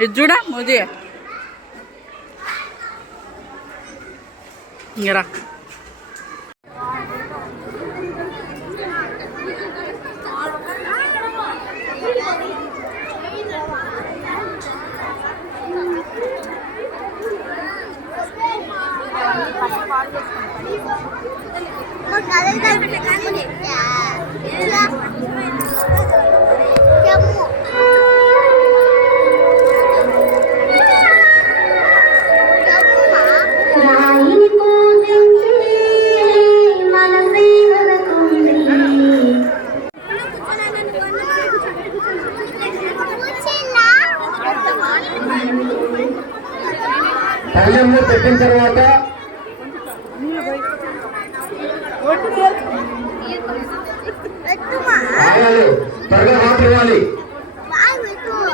ఇది చూడా మోజీ ఇంగరా త్వరగా వాటర్ ఇవ్వాలి.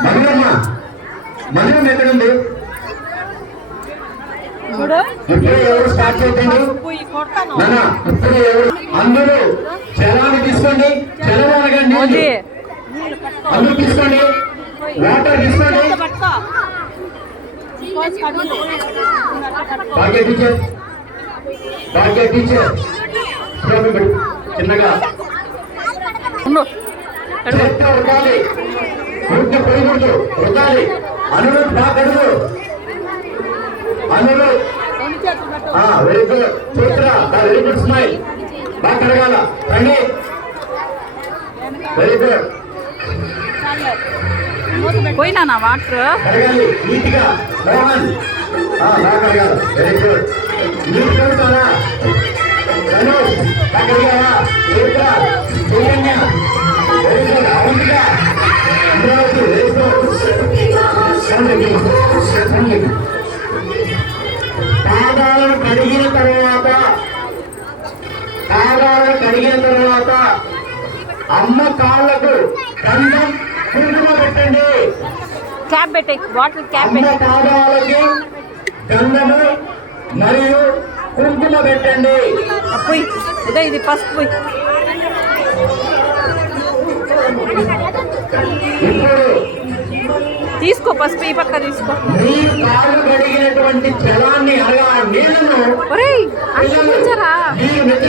మధురమ్మ మధురం ఎక్కడుంది ఇప్పుడు ఎవరు స్టార్ట్ ఇప్పుడు ఎవరు? అందరూ జలాన్ని తీసుకోండి. మోజీ అందరూ తీసుకోండి. వాటర్ తీసుకోండి. భాగ్య టీచర్ భాగ్య టీచర్ చిన్నగా. Very good. Very good smile. బాగా కడగాల రండి. Very good. పోయినా వాటర్? కడగాలి నీట్గా. మోహన్ ఆ, బాగా కడగాలి వెరీ గుడ్. నీట్ కడుగుతారా పాదాలను కడిగిన తర్వాత పాదాలను కడిగిన తర్వాత అమ్మ కాళ్ళకు గంధం కుంకుమ పెట్టండి క్యాప్ పెట్టే బాటిల్ క్యాప్ పెట్టే పాదాలకి గంధము మరియు కుంకుమ పెట్టండి. ఇదే ఇది ఇప్పుడు తీసుకో పసుపు ఈ పక్క తీసుకో. జలాన్ని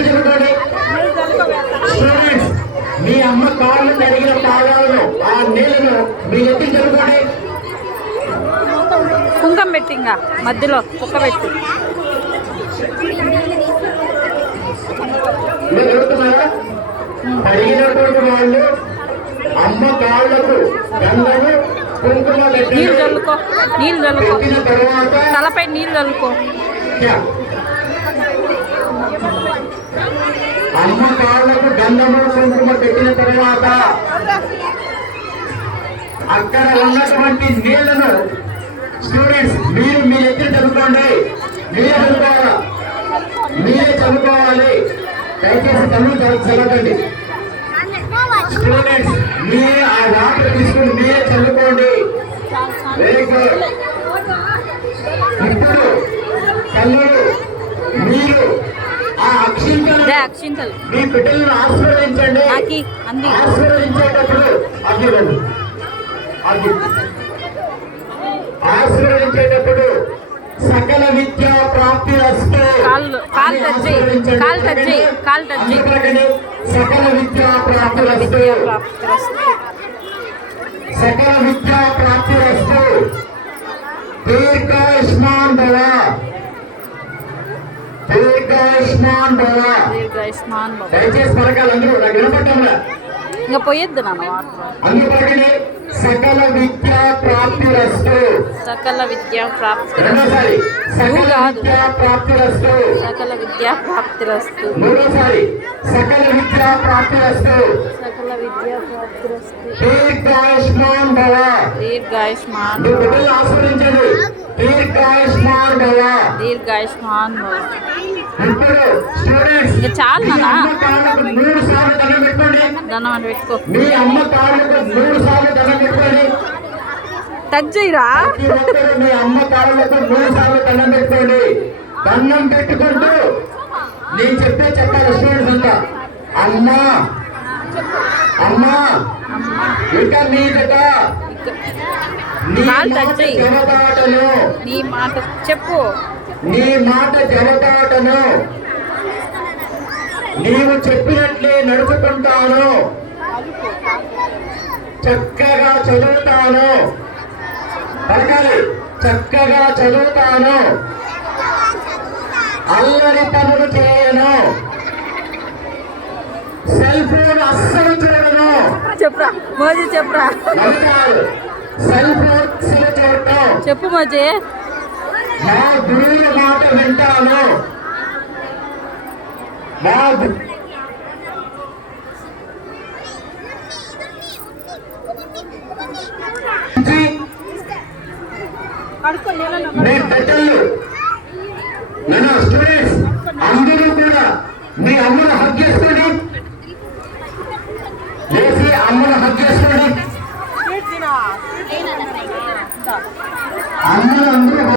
చెప్పుకోండి స్టూడెంట్స్ మీ అమ్మ కాళ్ళు కడిగిన పాదాలను ఆ నీళ్ళను మీ చెప్పుకోండి కుంకం పెట్టి ఇంకా మధ్యలో కుక్క పెట్టి. మీరు చెబుతున్నారా కడిగినటువంటి వాళ్ళు అమ్మ కాళ్ళకు గంధము కుంకుమ నీళ్ళు చల్లుకో నీళ్ళు చల్లుకో. తలపై నీళ్ళు చల్లుకో. అమ్మ కాళ్ళకు గంధము కుంకుమ పెట్టిన తర్వాత అక్కడ ఉన్నటువంటి నీళ్ళను స్టూడెంట్స్ మీరు మీ ఎత్తున చదువుకోండి. మీరే చదువుకోవాలా? మీరే చదువుకోవాలి. దయచేసి చదువు చదవకండి స్టూడెంట్స్ మీరే ఆ వాటర్ తీసుకుని మీరే చదువుకోండి. ఇప్పుడు తల్లులు మీరు ఆ అక్షింతలు మీ బిడ్డలను ఆశీర్వదించండి. ఆశీర్వదించేటప్పుడు అగ్గిరండి అగ్గి. ఆశీర్వదించేటప్పుడు విద్యా ప్రాప్తి వస్తూ కాళ్ళు కాళ్ళు టచ్ చేయి కాళ్ళు టచ్ చేయి కాళ్ళు టచ్ చేయి. సకల విద్యా ప్రాప్తి సకల విద్యా ప్రాప్తిరస్తు. సకల విద్యా ప్రాప్తి దీర్ఘాయుష్మాన్ భవ దీర్ఘాయుష్మాన్ భవ దీర్ఘాయుష్మాన్ భవ దయచేసి పలకాలి అందరూ నాకు వినపట్టంలా ఇంకా పోయొద్దు నాన్న అందరూ సకల విద్యా ప్రాప్తి సకల విద్యా ప్రాప్తి కాదు. విద్యా ప్రాప్తి సకల విద్యా మూడోసారి సకల విద్యా ప్రాప్తి సకల విద్యా దీర్ఘాయుష్మాన్ భవ. దీర్ఘాయుష్మాన్ మీ భవ. బిడ్డలు ఆస్వాదించండి దీర్ఘాయుష్మాన్ భవ. దీర్ఘాయుష్మాన్ భవ. ఇప్పుడు స్టూడెంట్స్ ఇంకా చాలు మూడు సార్లు దండం పెట్టుకోండి. దండం పెట్టుకో. మీ అమ్మ కాళ్ళకు మూడు టచ్ చేయరా అమ్మ కాళ్ళకు మూడు సార్లు దండం పెట్టుకోండి దండం పెట్టుకుంటూ నేను చెప్పే చెప్పాలి స్టూడెంట్స్ అంతా అమ్మా అమ్మా ఇక మీదట జవదాటను నీ మాట చెప్పు. నీ మాట జవదాటను నీవు చెప్పినట్లే నడుచుకుంటాను. చక్కగా చదువుతాను. పలకాలి. చక్కగా చదువుతాను. అల్లరి పనులు చేయను. సెల్ ఫోన్ అస్సలు చూడను. చెప్పురా. మోజీ చెప్పురా. సెల్ ఫోన్స్ చూడటం చెప్పు మోజీ. గురువుల మాట వింటాను. మీ బిడ్డలు మన స్టూడెంట్స్ అందరూ కూడా మీ అమ్మను హక్ చేసుకోండి. లేచి అమ్మను హక్ చేసుకోండి. అమ్మను అందరూ